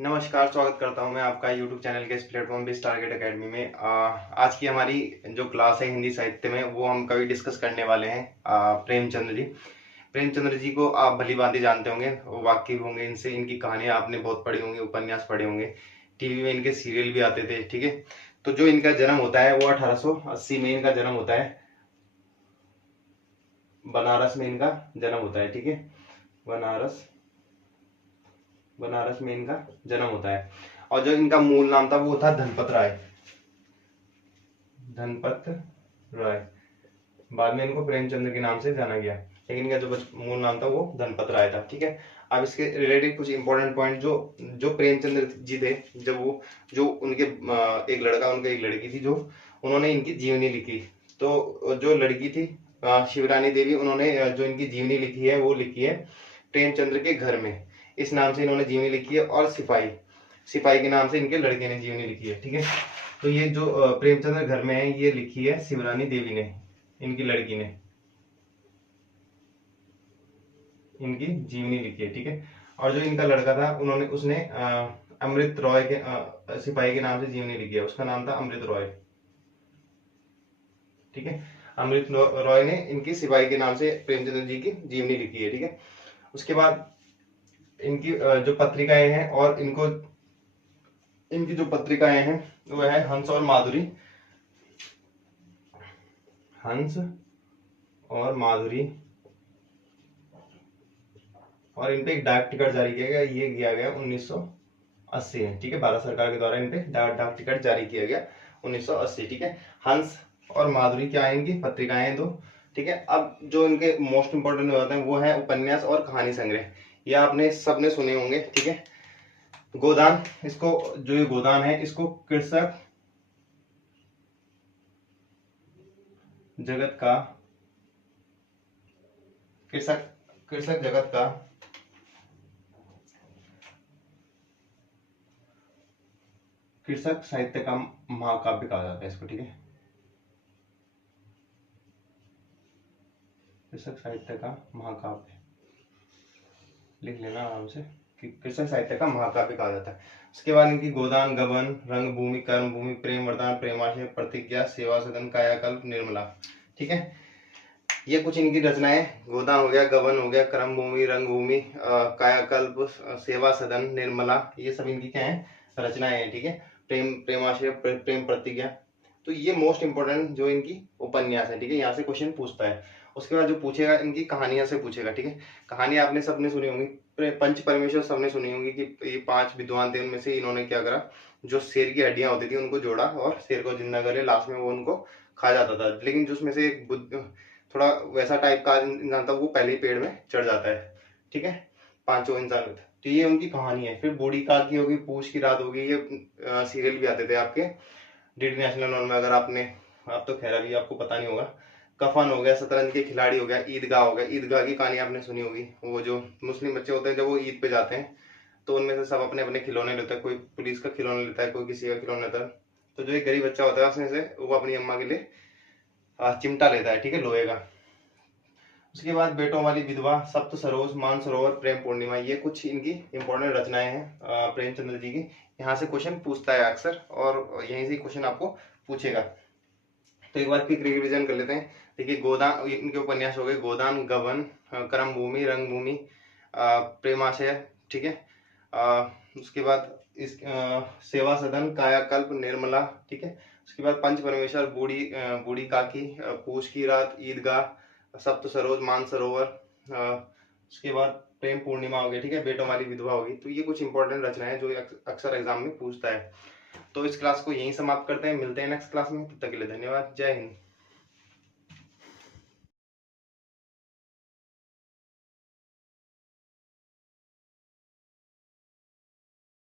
नमस्कार, स्वागत करता हूं मैं आपका यूट्यूब चैनल के इस प्लेटफॉर्म बेस्ड टारगेट एकेडमी में। आज की हमारी जो क्लास है हिंदी साहित्य में, वो हम कभी डिस्कस करने वाले हैं प्रेमचंद्र जी। प्रेमचंद्र जी को आप भली भांति जानते होंगे, वो वाकिफ होंगे इनसे, इनकी कहानियां आपने बहुत पढ़ी होंगी, उपन्यास पढ़े होंगे, टीवी में इनके सीरियल भी आते थे। ठीक है, तो जो इनका जन्म होता है वो 1880 में इनका जन्म होता है, बनारस में इनका जन्म होता है। ठीक है, बनारस में इनका जन्म होता है। और जो इनका मूल नाम था वो था धनपत राय। बाद में इनको प्रेमचंद्र के नाम से जाना गया, लेकिन इनका जो मूल नाम था वो धनपत राय था। ठीक है, अब इसके रिलेटेड कुछ इंपॉर्टेंट पॉइंट, जो जो प्रेमचंद्र जी थे, जब वो जो उनके एक लड़का उनके एक लड़की थी, जो उन्होंने इनकी जीवनी लिखी। तो जो लड़की थी शिवरानी देवी, उन्होंने जो इनकी जीवनी लिखी है वो लिखी है प्रेमचंद्र के घर में, इस नाम से इन्होंने जीवनी लिखी है। और सिपाही के नाम से इनके लड़के ने जीवनी लिखी है। ठीक है, तो ये जो प्रेमचंद्र घर में है ये लिखी है शिवरानी देवी ने, इनकी लड़की ने इनकी जीवनी लिखी है। ठीक है, और जो इनका लड़का था उसने अमृत रॉय के सिपाही के नाम से जीवनी लिखी है, उसका नाम था अमृत रॉय। ठीक है, अमृत रॉय ने इनकी सिपाही के नाम से प्रेमचंद्र जी की जीवनी लिखी है। ठीक है, उसके बाद इनकी जो पत्रिकाएं हैं और इनकी जो पत्रिकाएं हैं वो है हंस और माधुरी। और इन पे एक डाक टिकट जारी किया गया, ये किया गया 1980 में। ठीक है, भारत सरकार के द्वारा इन पे डाक टिकट जारी किया गया 1980। ठीक है, हंस और माधुरी क्या है, इनकी पत्रिकाएं हैं दो। ठीक है, अब जो इनके मोस्ट इंपोर्टेंट होते हैं वो है उपन्यास और कहानी संग्रह, ये आपने सबने सुने होंगे। ठीक है, गोदान, इसको जो ये गोदान है इसको कृषक जगत का कृषक साहित्य का महाकाव्य कहा जाता है इसको। ठीक है, कृषक साहित्य का महाकाव्य लिख लेना आराम से कि कृषक साहित्य का महाकाव्य कहा जाता है। उसके बाद इनकी गोदान, गबन, रंगभूमि, कर्मभूमि, प्रेम वरदान, प्रेमाशय, प्रतिज्ञा, सेवा सदन, कायाकल्प, निर्मला। ठीक है, ये कुछ इनकी रचनाएं, गोदान हो गया, गबन हो गया, कर्मभूमि, रंगभूमि, कायाकल्प, सेवा सदन, निर्मला, ये सब इनकी क्या है, रचनाएं हैं। ठीक है, प्रेमाशय, प्रेम प्रतिज्ञा, तो ये मोस्ट इंपोर्टेंट जो इनकी उपन्यास है। ठीक है, यहाँ से क्वेश्चन पूछता है। उसके बाद जो पूछेगा इनकी कहानियां से पूछेगा। ठीक है, कहानी आपने सबने सुनी होंगी, पंच परमेश्वर सबने सुनी होंगी कि ये 5 विद्वान थे, उनमें से इन्होंने क्या करा, जो शेर की हड्डियां होती थी उनको जोड़ा और शेर को जिंदा करे, लास्ट में वो उनको खा जाता था। लेकिन जो उसमें से एक थोड़ा वैसा टाइप का इंसान था, वो पहले ही पेड़ में चढ़ जाता है। ठीक है, 5 इंसान थे। तो ये उनकी कहानी है। फिर बूढ़ी काल की होगी, पूछ की रात होगी, ये सीरियल भी आते थे आपके डीडी नेशनल में। अगर आप तो खैर अभी आपको पता नहीं होगा। कफन हो गया, शतरंज के खिलाड़ी हो गया, ईदगाह हो गया, ईदगाह की कहानी आपने सुनी होगी। वो जो मुस्लिम बच्चे होते हैं जब वो ईद पे जाते हैं तो उनमें से सब अपने अपने खिलौने लेता है, कोई पुलिस का खिलौना लेता है, कोई किसी का खिलौना लेता है। तो जो एक गरीब बच्चा होता है उसमें से वो अपनी अम्मा के लिए चिमटा लेता है। ठीक है, लोहे का। उसके बाद बेटों वाली विधवा, सप्त सरोज, मानसरोवर, प्रेम पूर्णिमा, ये कुछ इनकी इंपॉर्टेंट रचनाएं हैं प्रेमचंद्र जी की। यहाँ से क्वेश्चन पूछता है अक्सर, और यहीं से क्वेश्चन आपको पूछेगा। तो एक बार क्विक रिविजन कर लेते हैं। देखिए, गोदान, इनके उपन्यास हो गए गोदान, गबन, कर्मभूमि, रंगभूमि, प्रेमाशय। ठीक है, उसके बाद इस सेवा सदन, कायाकल्प, निर्मला। ठीक है, उसके बाद पंच परमेश्वर, बूढ़ी काकी, पूछ की रात, ईदगाह, सप्त सरोज, मानसरोवर, उसके बाद प्रेम पूर्णिमा हो गई। ठीक है, बेटों वाली विधवा होगी। तो ये कुछ इंपॉर्टेंट रचनाएं जो अक्सर एग्जाम में पूछता है। तो इस क्लास को यहीं समाप्त करते हैं, मिलते हैं नेक्स्ट क्लास में। तब तक के लिए धन्यवाद, जय हिंद।